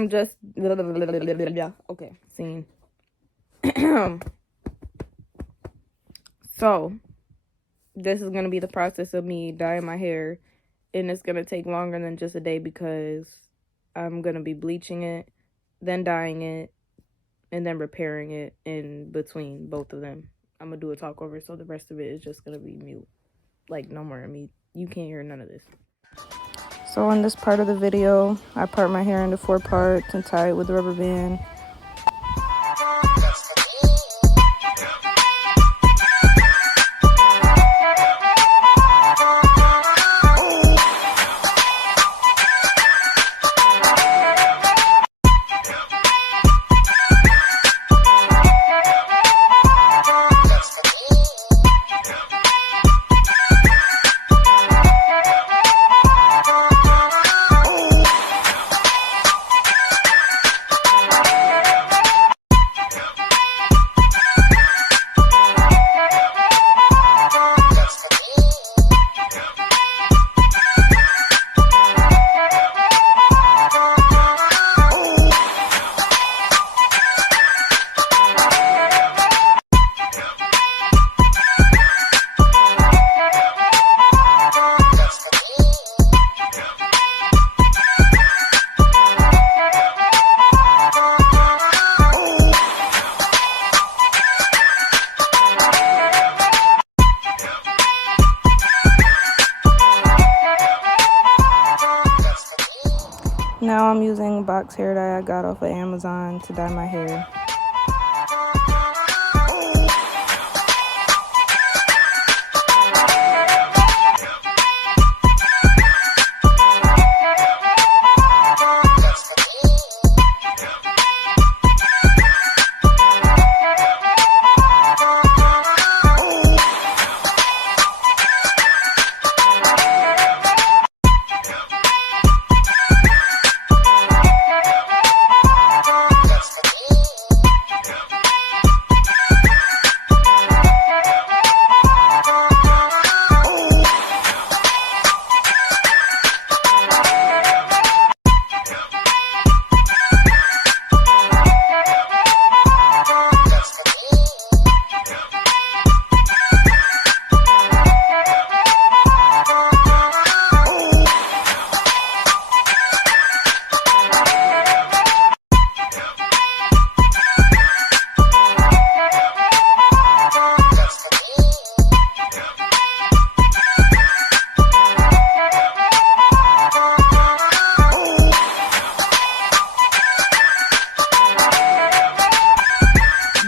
I'm just okay, scene. So this is gonna be the process of me dyeing my hair, and it's gonna take longer than just a day because I'm gonna be bleaching it, then dyeing it, and then repairing it in between both of them. I'm gonna do a talk over, so the rest of it is just gonna be mute. Like, no more of me. You can't hear none of this. So in this part of the video, I part my hair into 4 parts and tie it with a rubber band. Now I'm using box hair dye I got off of Amazon to dye my hair.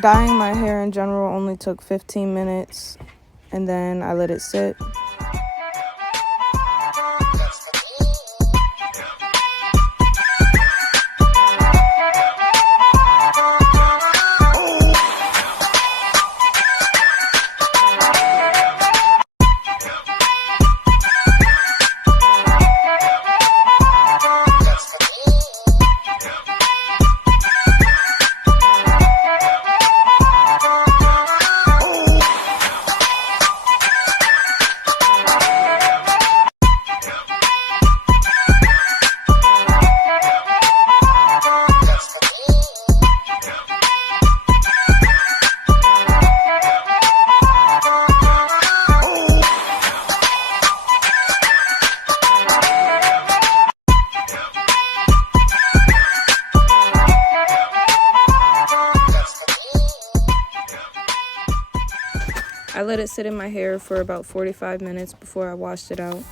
Dyeing my hair in general only took 15 minutes, and then I let it sit. I let it sit in my hair for about 45 minutes before I washed it out.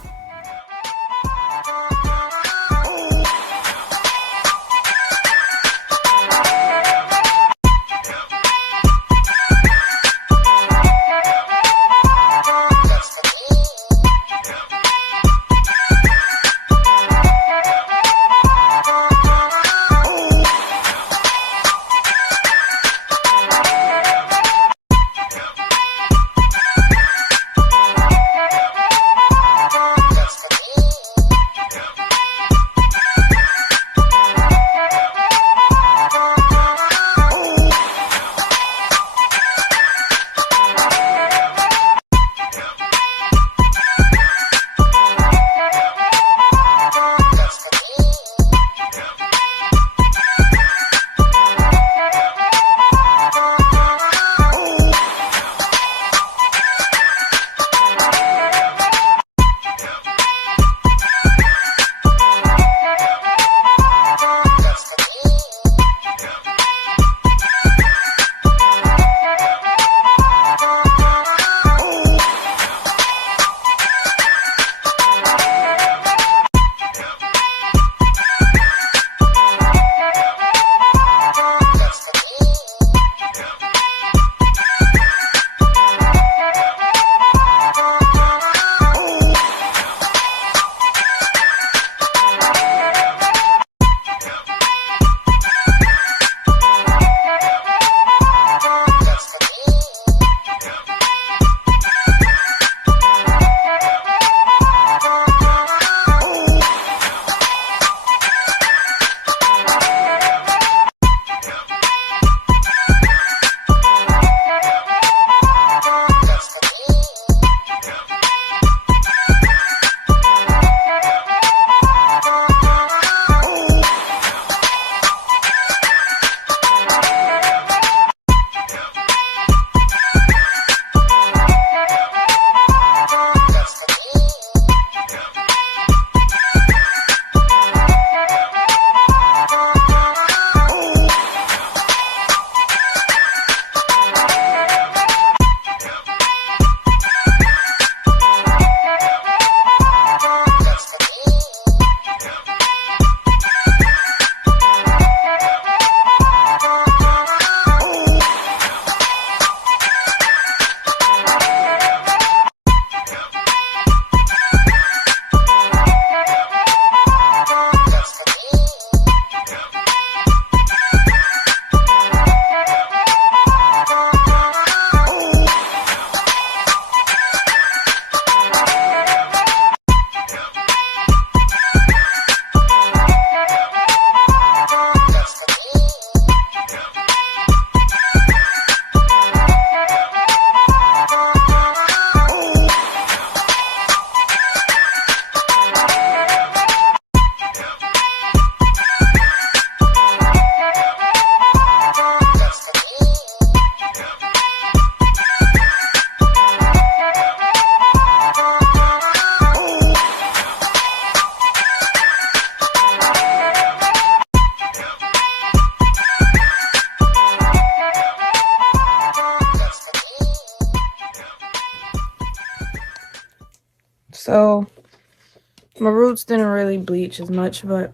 So my roots didn't really bleach as much, but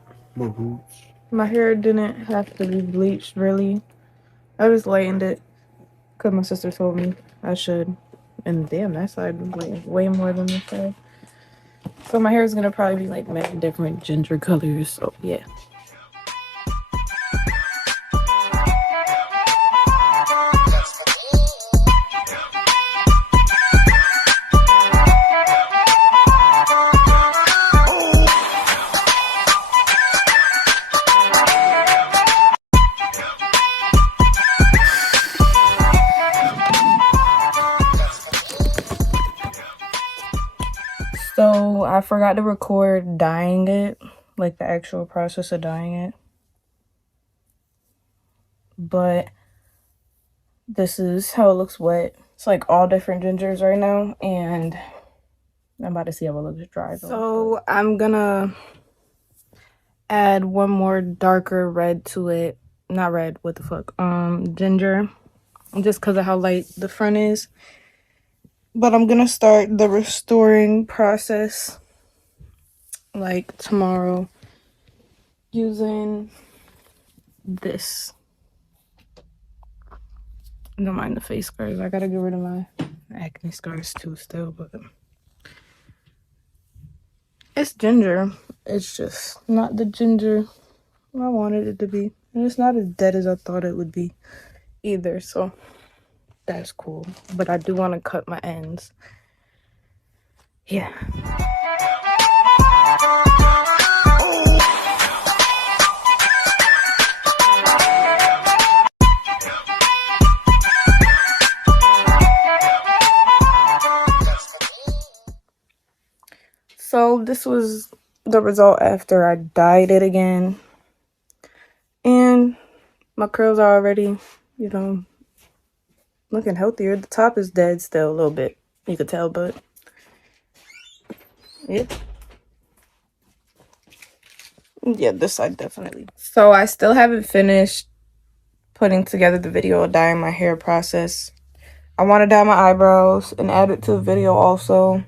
my hair didn't have to be bleached really. I just lightened it because my sister told me I should. And damn, that side was like way more than this side. So my hair is gonna probably be like many different ginger colors. So yeah. So I forgot to record dyeing it, like the actual process of dyeing it. But this is how it looks wet. It's like all different gingers right now, and I'm about to see how it looks dry. So I'm gonna add one more darker red to it. Not red, what the fuck? Ginger. Just because of how light the front is. But I'm gonna start the restoring process like tomorrow using this. Don't mind the face scars. I gotta get rid of my acne scars too still, but it's ginger. It's just not the ginger I wanted it to be. And it's not as dead as I thought it would be either, so that's cool. But I do want to cut my ends. Yeah. So this was the result after I dyed it again. And my curls are already, you know, looking healthier. The top is dead still a little bit. You could tell, but yeah. Yeah, this side definitely. So I still haven't finished putting together the video of dyeing my hair process. I want to dye my eyebrows and add it to the video also.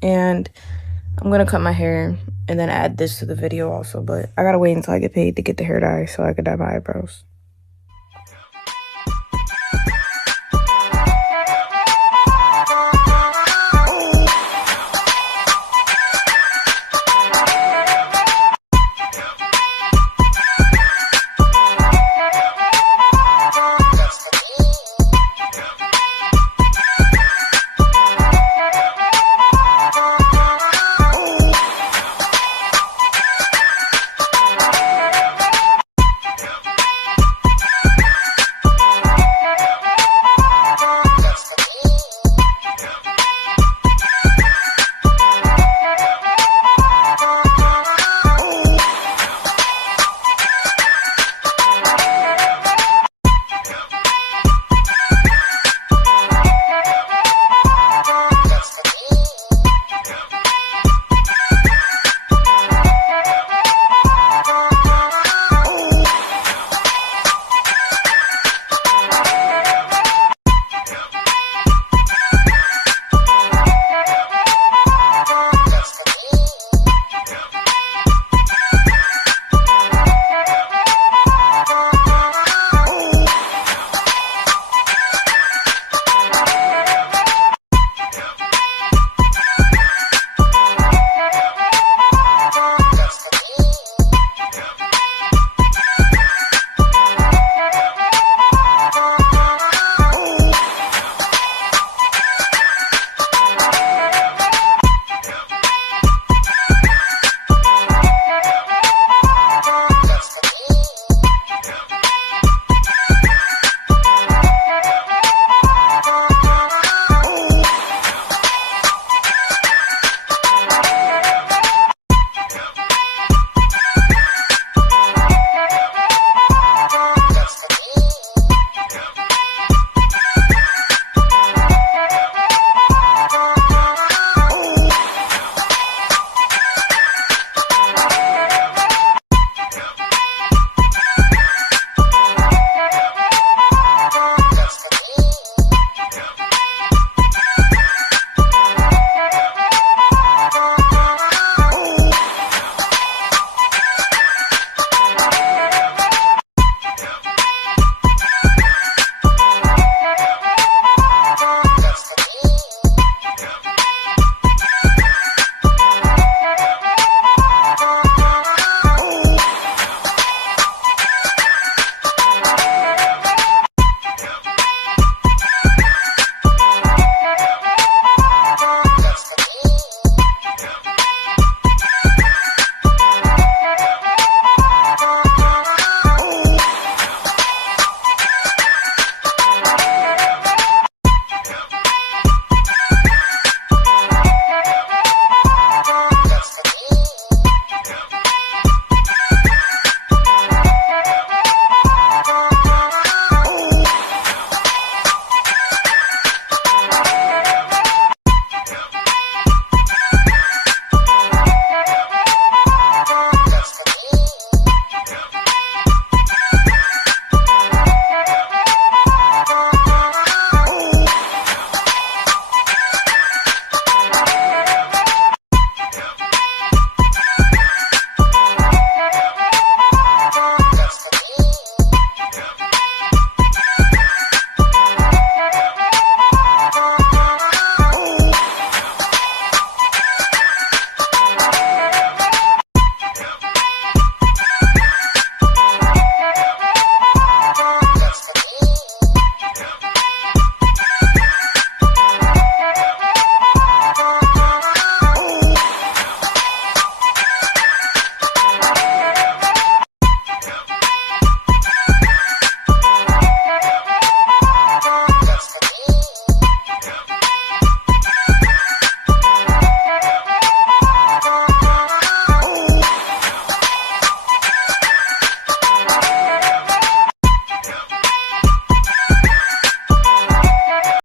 And I'm going to cut my hair and then add this to the video also. But I got to wait until I get paid to get the hair dye so I can dye my eyebrows.